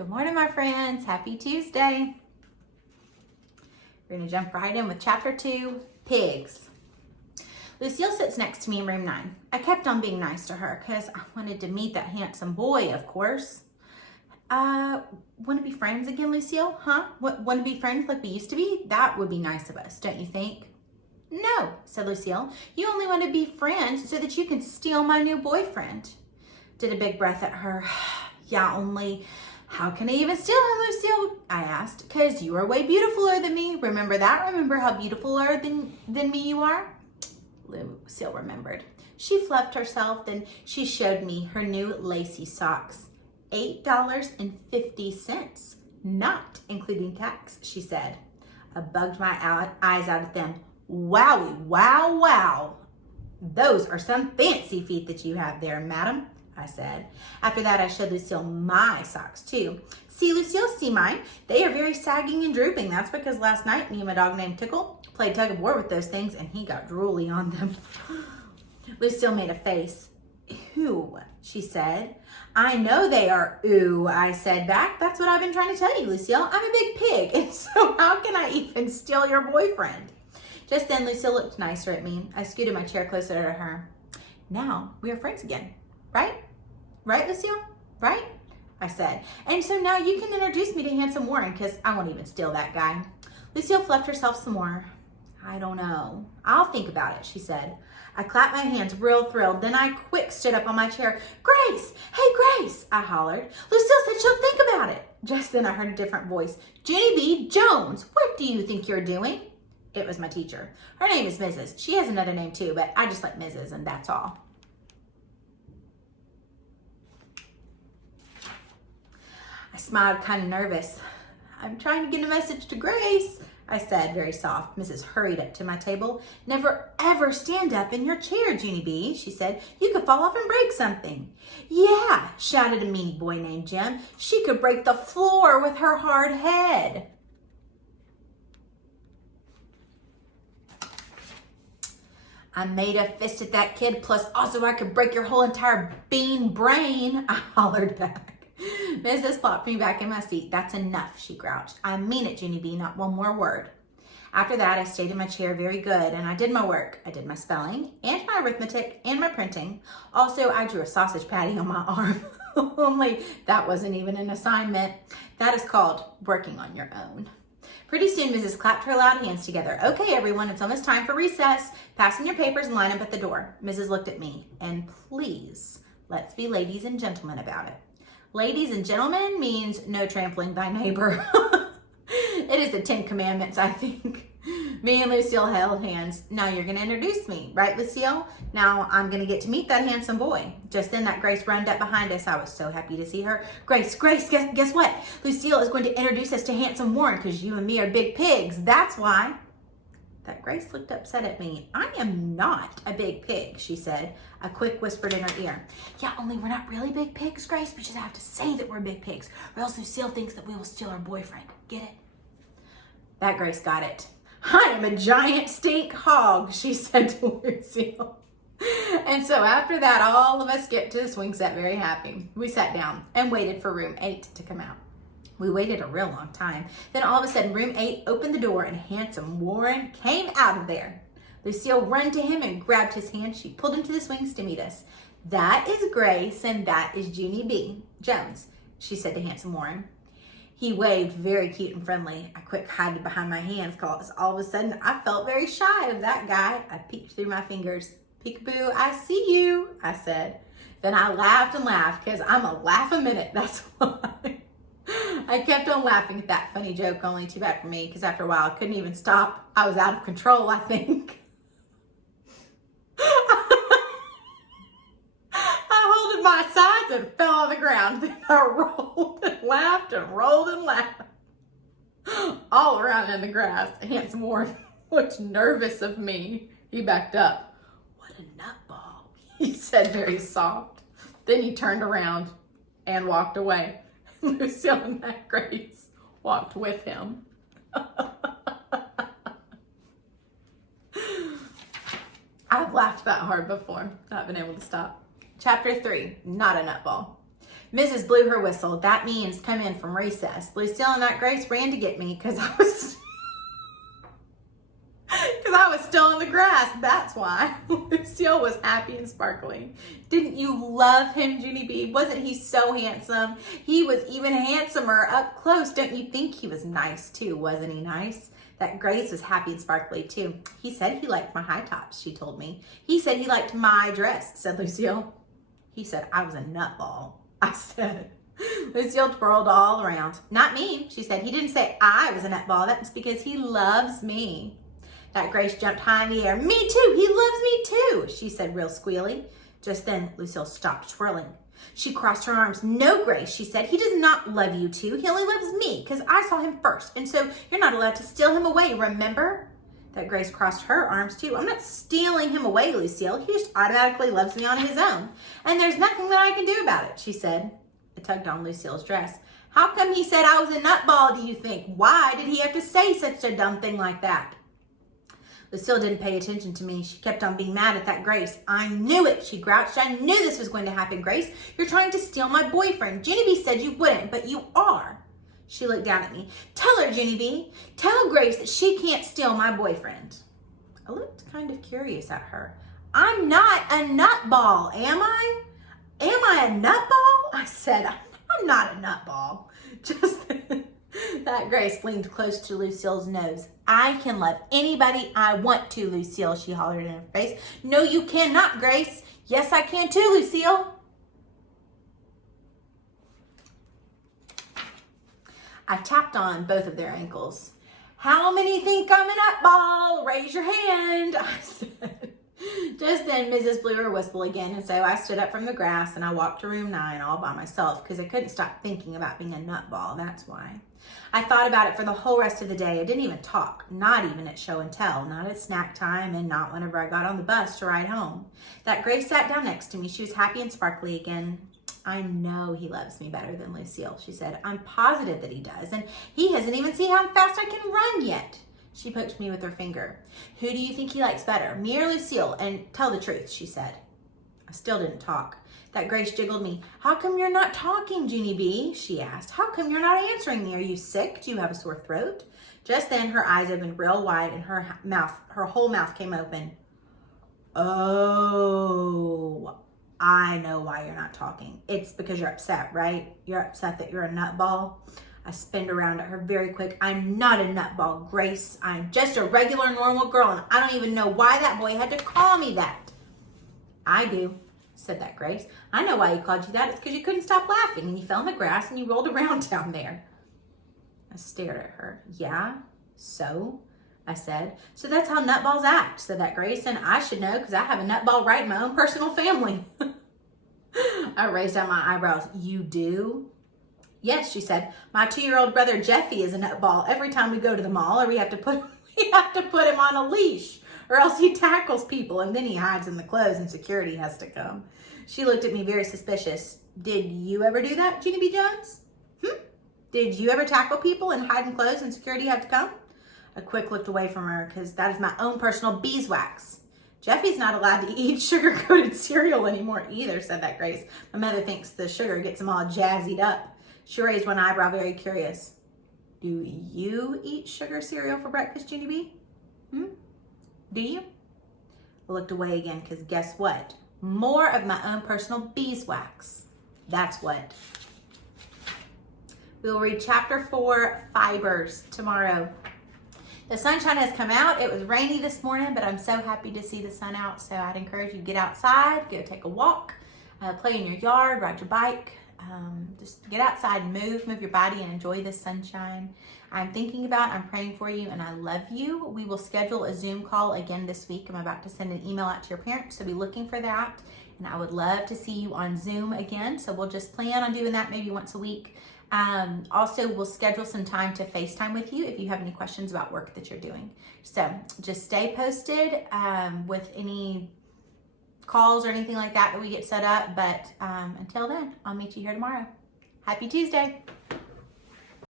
Good morning, my friends. Happy Tuesday. We're going to jump right in with chapter 2, Pigs. Lucille sits next to me in room 9. I kept on being nice to her because I wanted to meet that handsome boy, of course. Want to be friends again, Lucille? Huh? Want to be friends like we used to be? That would be nice of us, don't you think? No, said Lucille. You only want to be friends so that you can steal my new boyfriend. Did a big breath at her. Yeah, only... How can I even steal him, Lucille? I asked. Because you are way beautifuler than me. Remember that? Remember how beautifuler than me you are? Lucille remembered. She fluffed herself, then she showed me her new lacy socks. $8.50, not including tax, she said. I bugged my eyes out at them. Wowie, wow, wow. Those are some fancy feet that you have there, madam, I said. After that, I showed Lucille my socks too. See, Lucille, see mine. They are very sagging and drooping. That's because last night, me and my dog named Tickle played tug of war with those things and he got drooly on them. Lucille made a face. Ooh, she said. I know they are ooh, I said back. That's what I've been trying to tell you, Lucille. I'm a big pig, and so how can I even steal your boyfriend? Just then, Lucille looked nicer at me. I scooted my chair closer to her. Now, we are friends again, right? Right, Lucille? Right? I said. And so now you can introduce me to Handsome Warren because I won't even steal that guy. Lucille fluffed herself some more. I don't know. I'll think about it, she said. I clapped my hands real thrilled. Then I quick stood up on my chair. Grace! Hey, Grace! I hollered. Lucille said she'll think about it. Just then I heard a different voice. Jenny B. Jones, what do you think you're doing? It was my teacher. Her name is Mrs. She has another name too, but I just like Mrs. and that's all. I smiled, kind of nervous. I'm trying to get a message to Grace, I said, very soft. Mrs. hurried up to my table. Never ever stand up in your chair, Jeannie B, she said. You could fall off and break something. Yeah, shouted a meanie boy named Jim. She could break the floor with her hard head. I made a fist at that kid, plus also I could break your whole entire bean brain, I hollered back. Mrs. plopped me back in my seat. That's enough, she grouched. I mean it, Jeannie B, not one more word. After that, I stayed in my chair very good, and I did my work. I did my spelling, and my arithmetic, and my printing. Also, I drew a sausage patty on my arm. Only that wasn't even an assignment. That is called working on your own. Pretty soon, Mrs. clapped her loud hands together. Okay, everyone, it's almost time for recess. Pass in your papers and line up at the door. Mrs. looked at me, and please, let's be ladies and gentlemen about it. Ladies and gentlemen means no trampling thy neighbor. It is the 10 Commandments, I think. Me and Lucille held hands. Now you're going to introduce me, right, Lucille? Now I'm going to get to meet that handsome boy. Just then that Grace runned up behind us. I was so happy to see her. Grace, guess what? Lucille is going to introduce us to Handsome Warren because you and me are big pigs. That's why. That Grace looked upset at me. I am not a big pig, she said. I quick whispered in her ear. Yeah, only we're not really big pigs, Grace. We just have to say that we're big pigs, or else Lucille thinks that we will steal her boyfriend. Get it? That Grace got it. I am a giant stink hog, she said to Lucille. And so after that, all of us skipped to the swing set very happy. We sat down and waited for room 8 to come out. We waited a real long time. Then all of a sudden, room 8 opened the door and Handsome Warren came out of there. Lucille ran to him and grabbed his hand. She pulled him to the swings to meet us. That is Grace and that is Jeannie B. Jones, she said to Handsome Warren. He waved very cute and friendly. I quick hid behind my hands because all of a sudden I felt very shy of that guy. I peeked through my fingers. Peekaboo, I see you, I said. Then I laughed and laughed because I'm a laugh a minute, that's why. I kept on laughing at that funny joke, only too bad for me, because after a while I couldn't even stop. I was out of control, I think. I holded my sides and fell on the ground. Then I rolled and laughed and rolled and laughed. All around in the grass. Handsome Warren looked nervous of me. He backed up. What a nutball, he said very soft. Then he turned around and walked away. Lucille and that Grace walked with him. I've laughed that hard before, not been able to stop. Chapter 3, not a nutball. Mrs. blew her whistle. That means come in from recess. Lucille and that Grace ran to get me because I was still in the grass. That's why. Lucille was happy and sparkling. Didn't you love him, Junie B? Wasn't he so handsome? He was even handsomer up close. Don't you think he was nice too? Wasn't he nice? That Grace was happy and sparkly too. He said he liked my high tops, she told me. He said he liked my dress, said Lucille. He said I was a nutball, I said. Lucille twirled all around. Not me, she said. He didn't say I was a nutball. That's because he loves me. That Grace jumped high in the air. Me too, he loves me too, she said real squealy. Just then, Lucille stopped twirling. She crossed her arms. No, Grace, she said. He does not love you too. He only loves me because I saw him first. And so you're not allowed to steal him away, remember? That Grace crossed her arms too. I'm not stealing him away, Lucille. He just automatically loves me on his own. And there's nothing that I can do about it, she said. I tugged on Lucille's dress. How come he said I was a nutball, do you think? Why did he have to say such a dumb thing like that? Lucille didn't pay attention to me. She kept on being mad at that Grace. I knew it, she grouched. I knew this was going to happen, Grace. You're trying to steal my boyfriend. Junie B said you wouldn't, but you are. She looked down at me. Tell her, Junie B. Tell Grace that she can't steal my boyfriend. I looked kind of curious at her. I'm not a nutball, am I? Am I a nutball? I said, I'm not a nutball. Just then, that Grace leaned close to Lucille's nose. I can love anybody I want to, Lucille, she hollered in her face. No, you cannot, Grace. Yes, I can too, Lucille. I tapped on both of their ankles. How many think I'm a nutball? Raise your hand, I said. Just then, Mrs. blew her whistle again, and so I stood up from the grass and I walked to room 9 all by myself because I couldn't stop thinking about being a nutball, that's why. I thought about it for the whole rest of the day. I didn't even talk, not even at show and tell, not at snack time, and not whenever I got on the bus to ride home. That Grace sat down next to me. She was happy and sparkly again. I know he loves me better than Lucille, she said. I'm positive that he does, and he hasn't even seen how fast I can run yet. She poked me with her finger. Who do you think he likes better, me or Lucille? And tell the truth, she said. I still didn't talk. That Grace jiggled me. How come you're not talking, Junie B? She asked. How come you're not answering me? Are you sick? Do you have a sore throat? Just then, her eyes opened real wide and her whole mouth came open. Oh, I know why you're not talking. It's because you're upset, right? You're upset that you're a nutball. I spinned around at her very quick. I'm not a nutball, Grace. I'm just a regular, normal girl, and I don't even know why that boy had to call me that. I do, said that Grace. I know why he called you that. It's because you couldn't stop laughing, and you fell in the grass, and you rolled around down there. I stared at her. Yeah, so? I said. So that's how nutballs act, said that Grace, and I should know because I have a nutball right in my own personal family. I raised up my eyebrows. You do? Yes, she said. My 2-year-old brother Jeffy is a nutball every time we go to the mall, or we have to put him on a leash, or else he tackles people and then he hides in the clothes and security has to come. She looked at me very suspicious. Did you ever do that, Junie B. Jones? Did you ever tackle people and hide in clothes and security had to come? A quick looked away from her because that is my own personal beeswax. Jeffy's not allowed to eat sugar-coated cereal anymore either, said that Grace. My mother thinks the sugar gets him all jazzied up. She raised one eyebrow, very curious. Do you eat sugar cereal for breakfast, Junie B? Do you? I looked away again because guess what? More of my own personal beeswax. That's what. We'll read chapter 4, Fibers, tomorrow. The sunshine has come out. It was rainy this morning, but I'm so happy to see the sun out. So I'd encourage you to get outside, go take a walk, play in your yard, ride your bike. Just get outside and move your body and enjoy the sunshine. I'm praying for you, and I love you. We will schedule a Zoom call again this week. I'm about to send an email out to your parents, so be looking for that. And I would love to see you on Zoom again. So we'll just plan on doing that maybe once a week. Also, we'll schedule some time to FaceTime with you if you have any questions about work that you're doing. So just stay posted with any calls or anything like that we get set up. But until then, I'll meet you here tomorrow. Happy Tuesday.